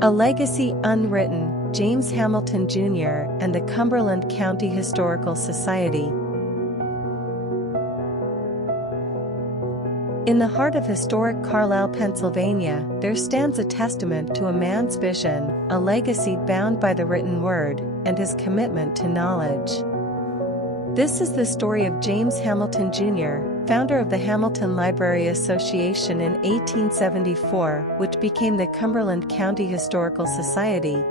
A Legacy Unwritten, James Hamilton Jr. and the Cumberland County Historical Society. In the heart of historic Carlisle, Pennsylvania, there stands a testament to a man's vision, a legacy bound by the written word, and his commitment to knowledge. This is the story of James Hamilton Jr., founder of the Hamilton Library Association in 1874, which became the Cumberland County Historical Society.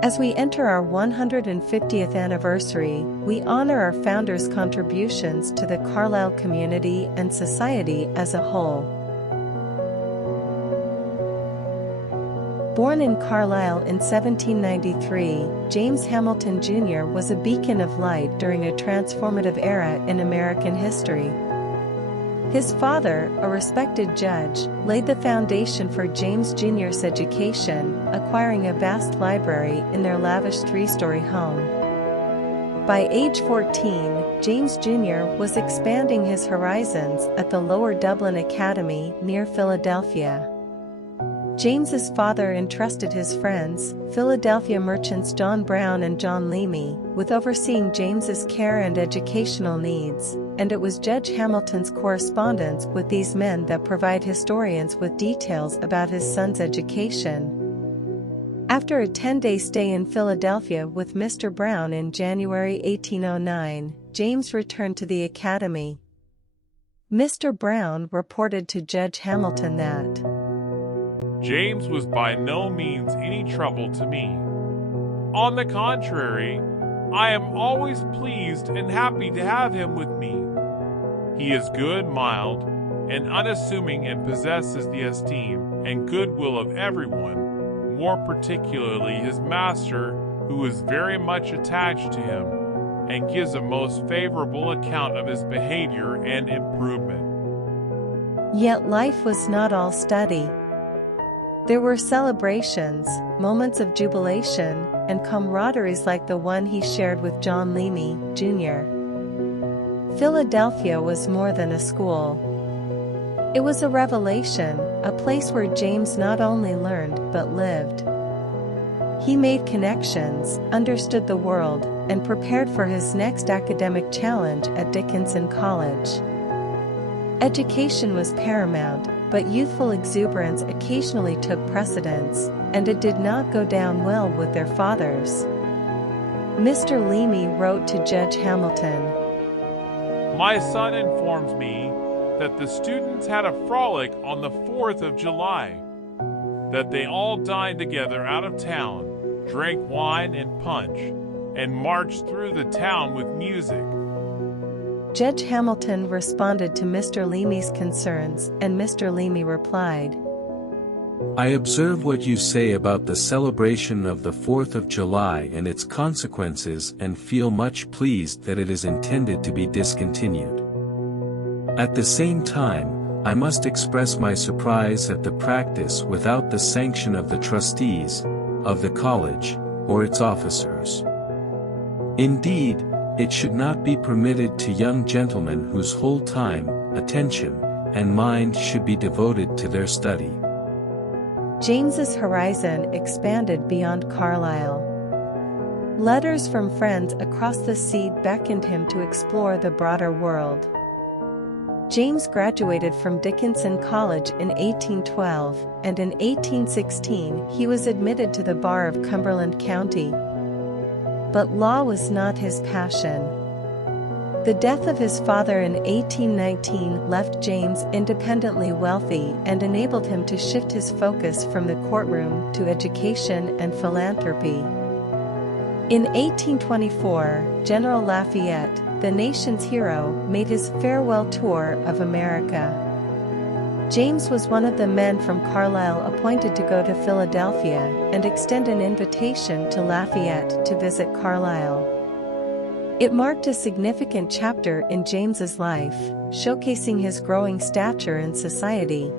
As we enter our 150th anniversary, we honor our founders' contributions to the Carlisle community and society as a whole. Born in Carlisle in 1793, James Hamilton Jr. was a beacon of light during a transformative era in American history. His father, a respected judge, laid the foundation for James Jr.'s education, acquiring a vast library in their lavish three-story home. By age 14, James Jr. was expanding his horizons at the Lower Dublin Academy near Philadelphia. James's father entrusted his friends, Philadelphia merchants John Brown and John Leamy, with overseeing James's care and educational needs, and it was Judge Hamilton's correspondence with these men that provide historians with details about his son's education. After a 10-day stay in Philadelphia with Mr. Brown in January 1809, James returned to the academy. Mr. Brown reported to Judge Hamilton that James was by no means any trouble to me. On the contrary, I am always pleased and happy to have him with me. He is good, mild, and unassuming, and possesses the esteem and goodwill of everyone, more particularly his master, who is very much attached to him, and gives a most favorable account of his behavior and improvement. Yet life was not all study. There were celebrations, moments of jubilation, and camaraderies like the one he shared with John Leamy, Jr. Philadelphia was more than a school. It was a revelation, a place where James not only learned but lived. He made connections, understood the world, and prepared for his next academic challenge at Dickinson College. Education was paramount, but youthful exuberance occasionally took precedence, and it did not go down well with their fathers. Mr. Leamy wrote to Judge Hamilton, "My son informs me that the students had a frolic on the 4th of July, that they all dined together out of town, drank wine and punch, and marched through the town with music." Judge Hamilton responded to Mr. Leamy's concerns, and Mr. Leamy replied, "I observe what you say about the celebration of the 4th of July and its consequences, and feel much pleased that it is intended to be discontinued. At the same time, I must express my surprise at the practice without the sanction of the trustees, of the college, or its officers. Indeed, it should not be permitted to young gentlemen whose whole time, attention, and mind should be devoted to their study." James's horizon expanded beyond Carlisle. Letters from friends across the sea beckoned him to explore the broader world. James graduated from Dickinson College in 1812, and in 1816 he was admitted to the bar of Cumberland County. But law was not his passion. The death of his father in 1819 left James independently wealthy and enabled him to shift his focus from the courtroom to education and philanthropy. In 1824, General Lafayette, the nation's hero, made his farewell tour of America. James was one of the men from Carlisle appointed to go to Philadelphia and extend an invitation to Lafayette to visit Carlisle. It marked a significant chapter in James's life, showcasing his growing stature in society.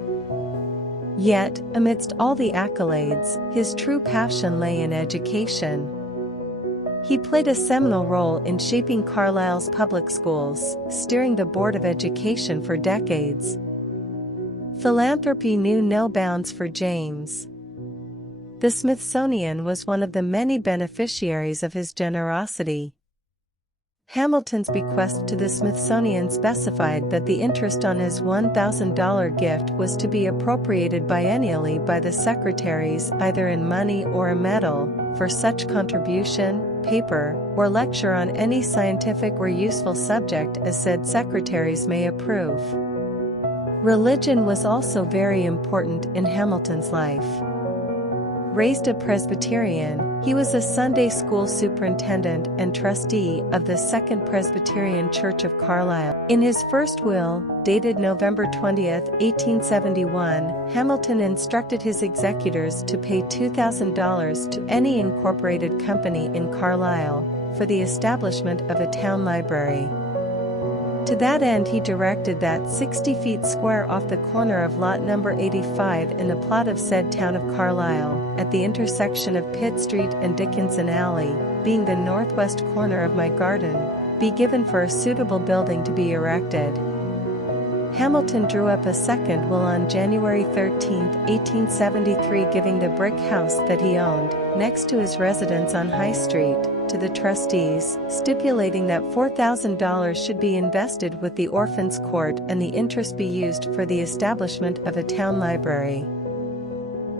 Yet, amidst all the accolades, his true passion lay in education. He played a seminal role in shaping Carlisle's public schools, steering the Board of Education for decades. Philanthropy knew no bounds for James. The Smithsonian was one of the many beneficiaries of his generosity. Hamilton's bequest to the Smithsonian specified that the interest on his $1,000 gift was to be appropriated biennially by the secretaries either in money or a medal, for such contribution, paper, or lecture on any scientific or useful subject as said secretaries may approve. Religion was also very important in Hamilton's life. Raised a Presbyterian, he was a Sunday school superintendent and trustee of the Second Presbyterian Church of Carlisle. In his first will, dated November 20, 1871, Hamilton instructed his executors to pay $2,000 to any incorporated company in Carlisle for the establishment of a town library. To that end he directed that 60 feet square off the corner of lot number 85 in the plot of said town of Carlisle, at the intersection of Pitt Street and Dickinson Alley, being the northwest corner of my garden, be given for a suitable building to be erected. Hamilton drew up a second will on January 13, 1873, giving the brick house that he owned, next to his residence on High Street, to the trustees, stipulating that $4,000 should be invested with the Orphans' Court and the interest be used for the establishment of a town library.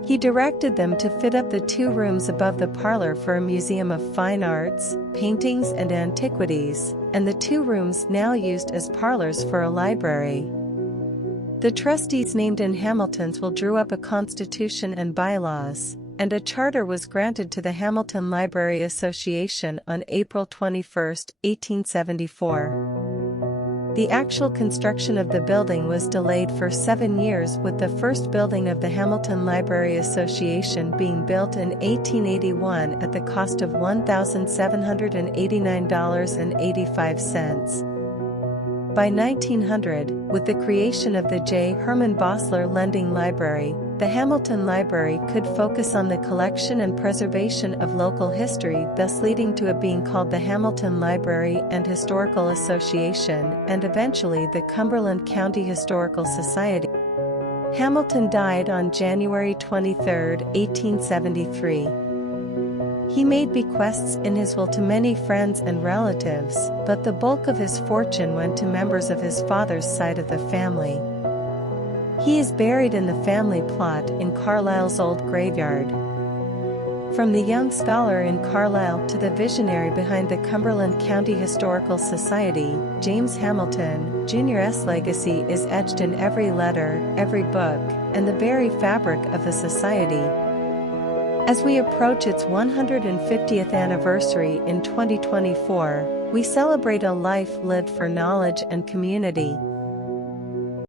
He directed them to fit up the 2 rooms above the parlor for a museum of fine arts, paintings and antiquities, and the 2 rooms now used as parlors for a library. The trustees named in Hamilton's will drew up a constitution and bylaws, and a charter was granted to the Hamilton Library Association on April 21, 1874. The actual construction of the building was delayed for 7 years, with the first building of the Hamilton Library Association being built in 1881 at the cost of $1,789.85. By 1900, with the creation of the J. Herman Bosler Lending Library, the Hamilton Library could focus on the collection and preservation of local history, thus leading to it being called the Hamilton Library and Historical Association, and eventually the Cumberland County Historical Society. Hamilton died on January 23, 1873. He made bequests in his will to many friends and relatives, but the bulk of his fortune went to members of his father's side of the family. He is buried in the family plot in Carlisle's old graveyard. From the young scholar in Carlisle to the visionary behind the Cumberland County Historical Society, James Hamilton, Jr.'s legacy is etched in every letter, every book, and the very fabric of the society. As we approach its 150th anniversary in 2024, we celebrate a life lived for knowledge and community,